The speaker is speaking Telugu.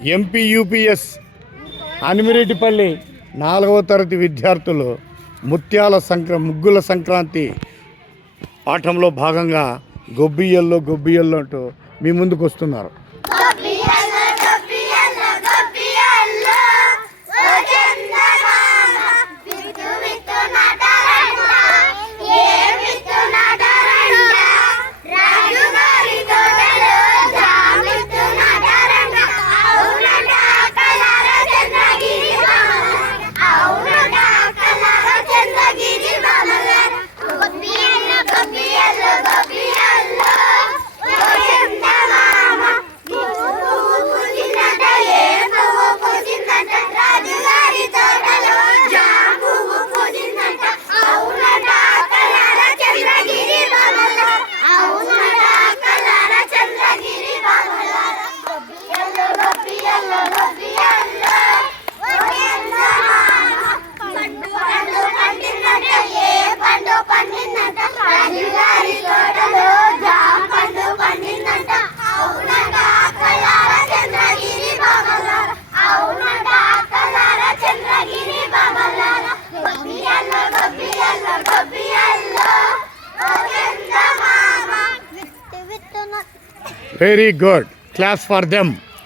ఎంపీ యూపీఎస్ అనిమిరెడ్డిపల్లి 4వ తరగతి విద్యార్థులు ముగ్గుల సంక్రాంతి పాఠంలో భాగంగా గొబ్బియ్యల్లో అంటూ మీ ముందుకు వస్తున్నారు. Very good. Claps for them.